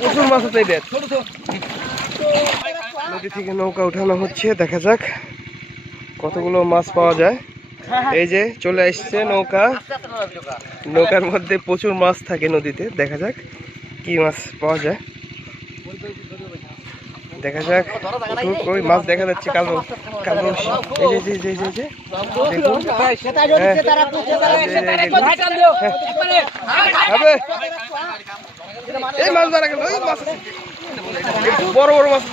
প্রচুর মাছ আছে এদের। নদী থেকে নৌকা উঠানো হচ্ছে, দেখা যাক কতগুলো মাছ পাওয়া যায়। এই যে চলে আসছে নৌকা, নৌকার মধ্যে প্রচুর মাছ থাকে নদীতে। দেখা যাক কি মাছ পাওয়া যায়, দেখা যাক। ওই মাছ দেখা যাচ্ছে কালো কালো। এই যে যে যে যে দেখুন, এই মাছ ধরা গেল, মাছ বড় বড় মাছ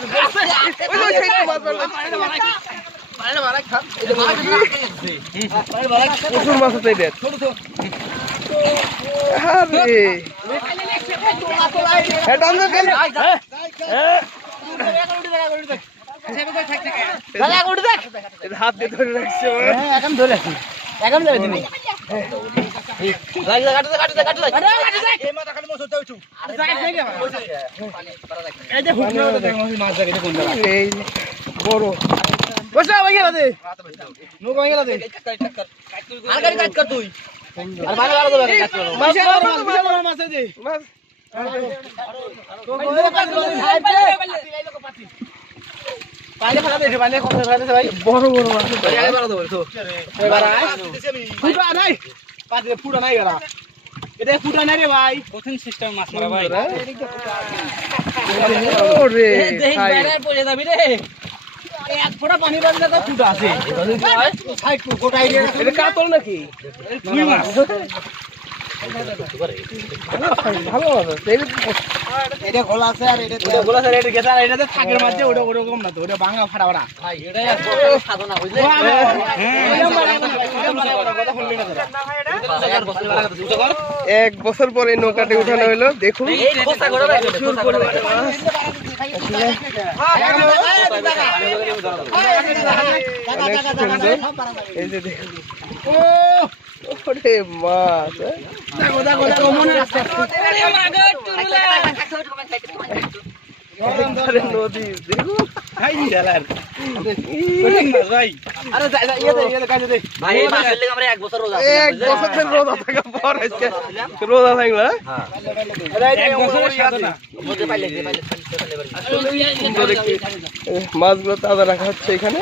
প্রচুর মাছ আছে এদের। হাত দিয়ে ধরে রাখছে, এখন ধরে রাখছি, এখন ধরে দিন। বড় বসা হয়ে গেল দে, নৌকা হয়ে গেল দে, আর গাড়ি কাট কর তুই, আর ভালো ভালো দে কাট কর। মাছ মাছ দে, মাছ পাইলে ফেলা দে, পাইলে কত ফেলা দে ভাই, বড় বড় মাছ আগে বড় দে তো এবার আয়। ফুটা নাই পাতে, ফুটা নাই গরা, এটা ফুটা নাই রে ভাই, কঠিন সিস্টেম মাছ মারা ভাই। ওরে ভাই বাইরে পড়ে যাবি রে, এক ফোঁটা পানি বাজলে তো ফুটা আছে। সাইড টু গোটা আইডিয়া, এটা কাতল নাকি দুই মাছ? ভালো আছে এটা গোলা আছে, আর এটা গোলা আছে, এটা গেছে, আর এটাতে থাকের মাঝে ওটা ওরকম না তো, ওটা ভাঙা ফাটা ফাটা ভাই। এটাই সাধনা বুঝলে, এক বছর পরে নৌকাতে উঠানো হলো। দেখুন এই যে দেখুন, ওরে মাছ নদী দেখুন। এক বছর রোজা থাকা পর রোজা থাকলো, মাছগুলো তাজা রাখা হচ্ছে এখানে।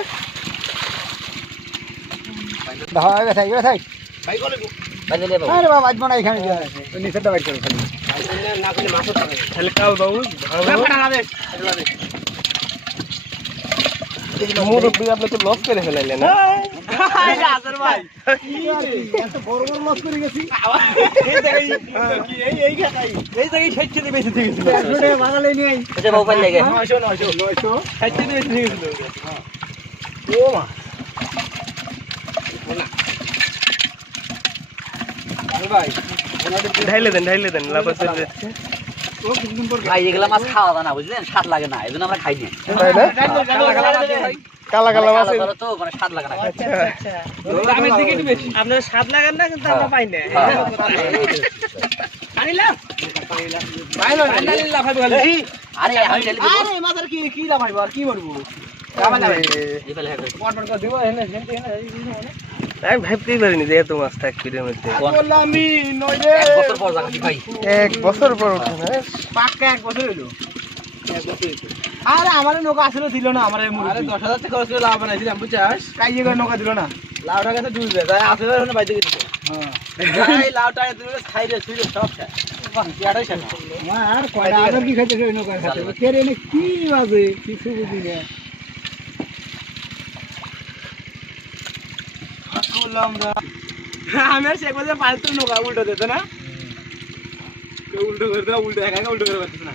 মুরব্বী আপনি তো লস করে ফেলাইলেন না? ঢাইলে দেন, ঢাইলে দেন, লাভ আছে। ভাই এগুলা মাছ খাওয়া যায় না বুঝলেন, স্বাদ লাগে না, এজন্য আমরা খাই না। কালা কালা মাছ তো মানে স্বাদ লাগে না। দামের দিকে একটু বেশি, আপনার স্বাদ লাগান না, কিন্তু আমরা পাই না। আরে আরে মাছের কি কি লাভ হইব, আর কি করবো? আমি ভাবতেই পারিনি যে এত মাছ থাকবে এর মধ্যে। এক বছর পর উঠে, পাক্কা এক বছর হইলো। আরে আমার নৌকা আসলে দিল না, আমার 10,000 টাকা খরচ করে লাভ বানাইছিলাম বুঝছাস, কাইয়ে করে নৌকা দিল না। লাউটা কাছে ডুববে তাই আসলে বাইতে গেছে। হ্যাঁ এই লাউটা দিলে খাইলে শুইলে সব খায়। বাহ কিটাই খায় না আর কয়টা আদর কি খাইতে ওই নৌকা খাইতে কে রে কি বাজে কিছু বুঝি না। আমি আর শেখ বাজার পাঁচটা নৌকা উল্টো দিত না, উল্টো করে দেওয়া, উল্টো একা উল্টো করে পারতেছে না।